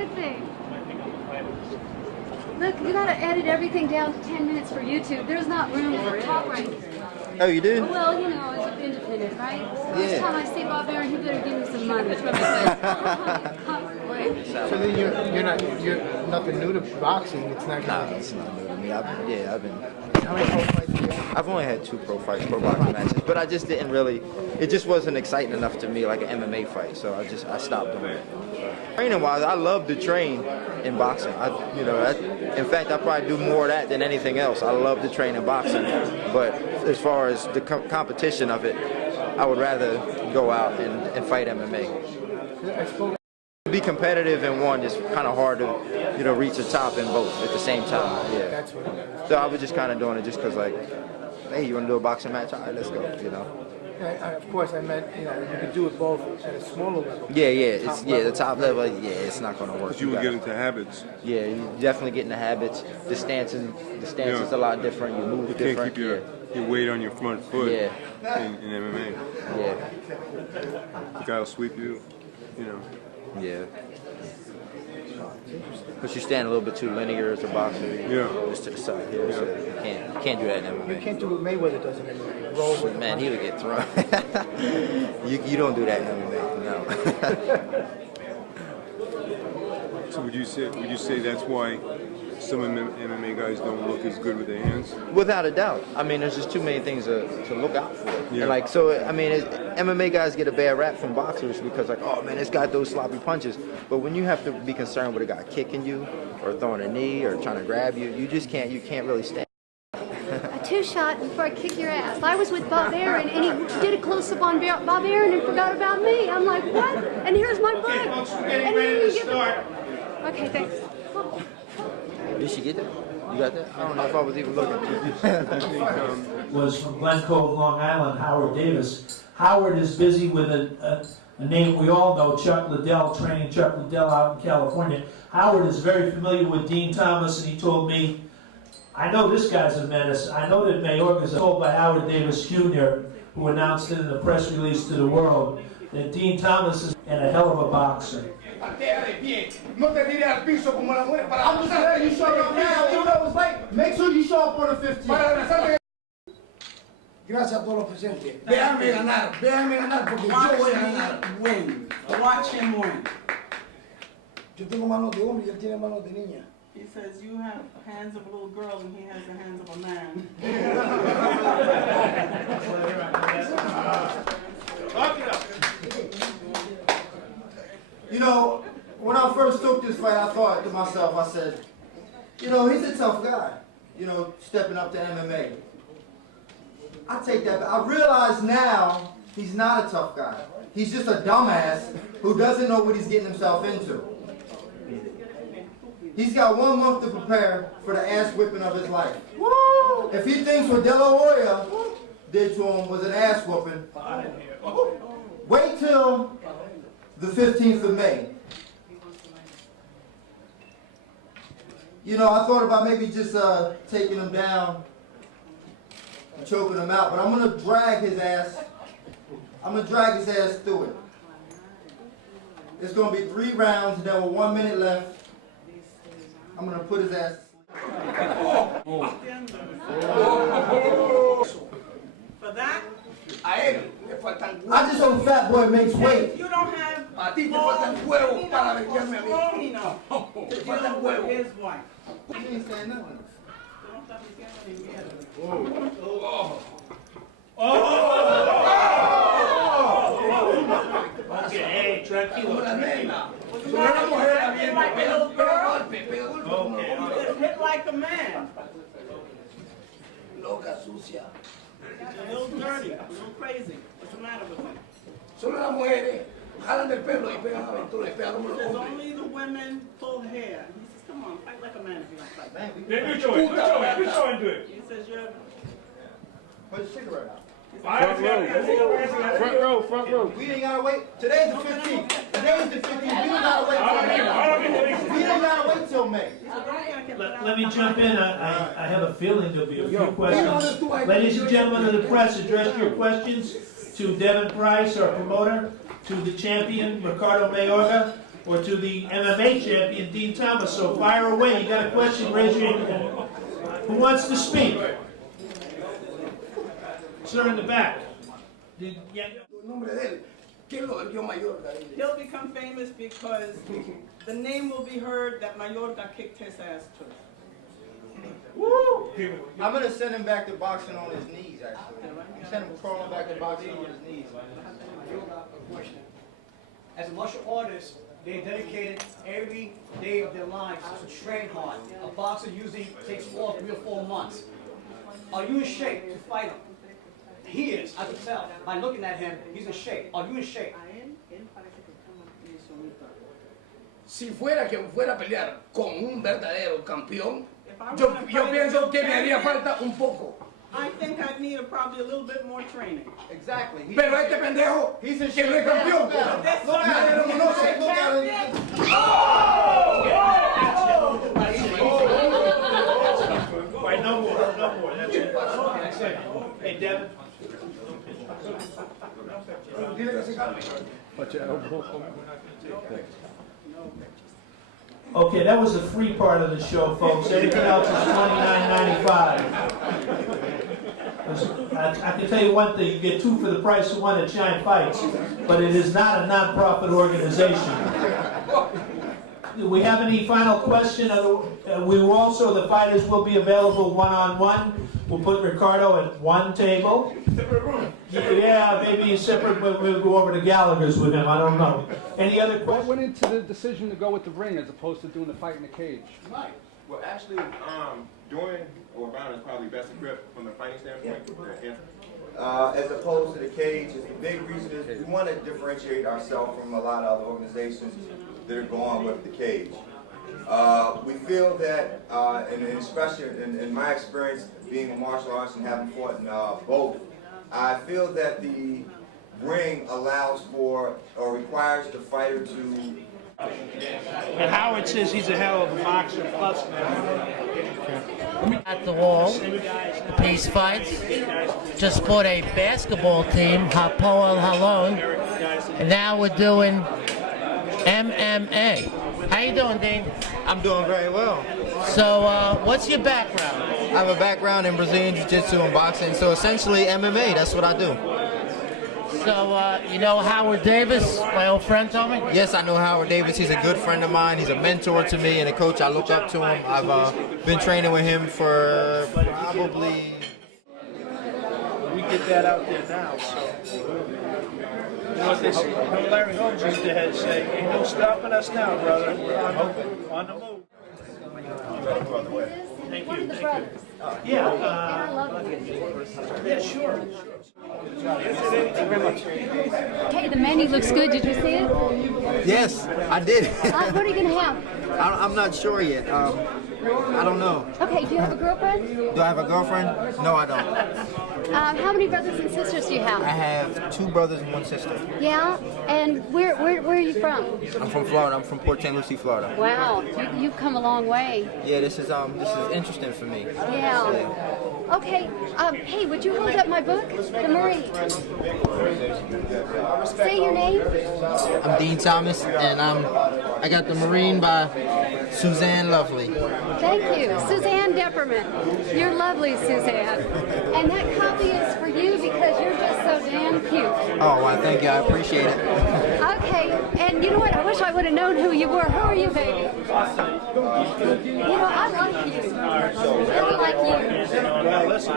good thing. Look, you gotta edit everything down to 10 minutes for YouTube. There's not room for talk right here. Oh, you do? Well, you know, as an independent, right? Yeah. This time I see Bob Aaron, he better give me some money. So then you're nothing new to boxing. It's not Nah, gonna. it's not new to me. I've been. How many pro fights do you have? I've only had 2 pro fights, pro boxing matches, but I just didn't really. It just wasn't exciting enough to me like an MMA fight, so I stopped doing it. Training wise, I love to train in boxing. In fact, I probably do more of that than anything else. I love to train in boxing, but as far as the competition of it, I would rather go out and fight MMA. To be competitive in one is kind of hard to, reach the top in both at the same time. Yeah. That's what it is. So I was just kind of doing it just because, like, hey, you want to do a boxing match? All right, let's go. Of course, I meant you could do it both at a smaller level. Yeah, the top level. Yeah, it's not going to work. But you would get into habits. Yeah, you definitely get in the habits. The stance is a lot different. You move different. You can't keep your weight on your front foot in MMA. Yeah. The guy will sweep you. Yeah. But you stand a little bit too linear as a boxer. Yeah. Just to the side here, so you can't do that in MMA. You can't do what Mayweather does in MMA. Roll with Man, he would get thrown. you don't do that in MMA, no. So would you say that's why some MMA guys don't look as good with their hands? Without a doubt. I mean, there's just too many things to look out for. Yeah. And MMA guys get a bad rap from boxers because, like, oh man, this guy throws sloppy punches. But when you have to be concerned with a guy kicking you or throwing a knee or trying to grab you, you can't really stand. A 2-shot before I kick your ass. I was with Bob Aaron, and he did a close-up on Bob Aaron and forgot about me. I'm like, what? And here's my bug. And then you get Okay, thanks. Did she get that? You got that? I don't know if I was even looking. Was from Glen Cove, Long Island, Howard Davis. Howard is busy with a name we all know, Chuck Liddell, training Chuck Liddell out in California. Howard is very familiar with Dean Thomas, and he told me, I know this guy's a menace. I know that Mayorga is told by Howard Davis Jr., who announced it in a press release to the world, that Dean Thomas is a hell of a boxer. No te tires al piso como la mujer para abrazarte. You show up now. You know it's like, make sure you show up for the 15. Para abrazarte. Gracias a todos los presentes. Déjame ganar porque yo voy a ganar. Win. Watch him win. Yo tengo manos de hombre y él tiene manos de niña. He says you have hands of a little girl and he has the hands of a man. When I first took this fight, I thought to myself, I said, he's a tough guy, stepping up to MMA. I take that, but I realize now he's not a tough guy. He's just a dumbass who doesn't know what he's getting himself into. He's got 1 month to prepare for the ass whipping of his life. Woo! If he thinks what De La Hoya did to him was an ass whooping, wait till the 15th of May. I thought about maybe just taking him down and choking him out, but I'm going to drag his ass. I'm going to drag his ass through it. It's going to be 3 rounds, and then with 1 minute left, I'm going to put his ass. For that, I just hope Fat Boy makes weight. you don't have. A ti te faltan huevos para venderme a mí. Te faltan huevos. His wife. He ain't saying nothing. Okay, tranquilo. Una mujer abierta, pega golpe, pega golpe. Just hit like a man. Loca, sucia. A little dirty, a little crazy. What's the matter with him? Solo las mujeres jalan del pelo y pegan aventuras, y pegan como los There's hombres. only the women pull hair. He says, come on, fight like a man if you don't fight. He says you're. Put a cigarette out. Front row. We ain't gotta wait. Today's the 15th. Today's the 15th. We don't gotta wait. We don't gotta wait till May. Let me jump in. I have a feeling there'll be a few questions. Ladies and gentlemen of the press, address your questions to Devin Price, our promoter, to the champion, Ricardo Mayorga. or to the MMA champion, Dean Thomas. So fire away. You got a question, raise your hand. Who wants to speak? Sir in the back. Yeah. He'll become famous because the name will be heard that Mayorga kicked his ass too. Woo! I'm gonna send him back to boxing on his knees. Actually, send him crawling back to boxing on his knees. As a martial artist, they dedicated every day of their lives to train hard. A boxer usually takes off 3 or 4 months. Are you in shape to fight him? He is, I can tell. By looking at him, he's in shape. Are you in shape? Si fuera que fuera a pelear con un verdadero campeón, yo pienso que me haría falta un poco. I think I'd need probably a little bit more training. Exactly. Pero este pendejo, que no es campeón, nadie lo conoce. Right, no more, no more. That's it. That's it. Hey, Devin. Okay, that was the free part of the show, folks. Everything else is $29.95. I can tell you one thing, you get 2 for the price of 1 at Giant Fights, but it is not a non-profit organization. Do we have any final question? We will also, the fighters will be available one-on-one. We'll put Ricardo at one table. Yeah, maybe a separate, we'll go over to Gallagher's with him, I don't know. Any other What questions? went into the decision to go with the ring as opposed to doing the fight in the cage? Well, actually, doing or around is probably best equipped from the fighting standpoint. As opposed to the cage, the big reason is we want to differentiate ourselves from a lot of other organizations that are going with the cage. We feel that, and especially in my experience being a martial artist and having fought in both, I feel that the ring allows for or requires the fighter to. And Howard says he's a hell of a boxer, plus At the wall, peace fights. Just fought a basketball team, Hapoel Halon, and now we're doing MMA. How you doing, Dean? I'm doing very well. So, what's your background? I have a background in Brazilian Jiu-Jitsu and boxing, so essentially MMA, that's what I do. So, you know Howard Davis, my old friend told me? Yes, I know Howard Davis. He's a good friend of mine. He's a mentor to me and a coach. I look up to him. I've been training with him for probably... we get that out there now, so. You know what they say? Larry Holmes used to say, ain't no stopping us now, brother. We're on the move. Thank you. Thank you. Yeah. And I love you. Yeah, sure. Hey, the menu looks good. Did you see it? Yes, I did. What are you going to have? I'm not sure yet. I don't know. Okay, do you have a girlfriend? Do I have a girlfriend? No, I don't. How many brothers and sisters do you have? I have 2 brothers and 1 sister. Yeah? And where are you from? I'm from Florida. I'm from Port St. Lucie, Florida. Wow, you've come a long way. Yeah, this is interesting for me. Yeah. Okay, hey, would you hold up my book? The Marine. Say your name. I'm Dean Thomas, and I got the Marine by Suzanne Lovely. Thank you, Suzanne Depperman. You're lovely, Suzanne. And that copy is for you because you're just so damn cute. Oh, well, thank you. I appreciate it. Okay, and you know what? I wish I would have known who you were. Who are you, baby? You know, I like you. I like you. Well, listen,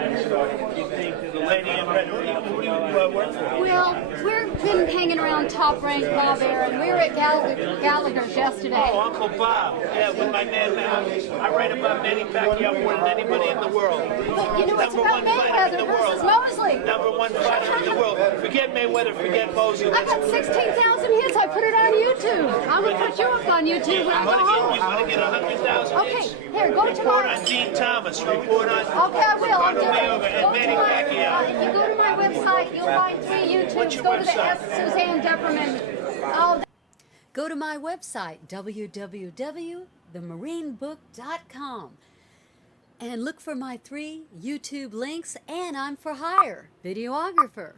you think the lady in red, who do you work for? Well, we've been hanging around Top Rank Bob Aaron. We were at Gallagher's yesterday. Oh, Uncle Bob. Yeah, with my man now. I write about Manny Pacquiao more than anybody in the world. But you know, it's Number about 1 fighter in Mayweather the world. versus Mosley. Number 1 fighter in the world. Forget Mayweather, forget Mosley. I got 16,000 hits. I put it on YouTube. I'm going to put you up on YouTube when I go home. You want to get 100,000 Okay, hits? here, go to Report my... on Dean Thomas. Report on Okay, I will. I'll do it. Mayorga and Manny Pacquiao. If you go to my website, you'll find 3 YouTubes. What's your Go to the website? F. Suzanne Depperman. Oh, Go to my website, www.themarinebook.com, and look for my 3 YouTube links, and I'm for hire, videographer.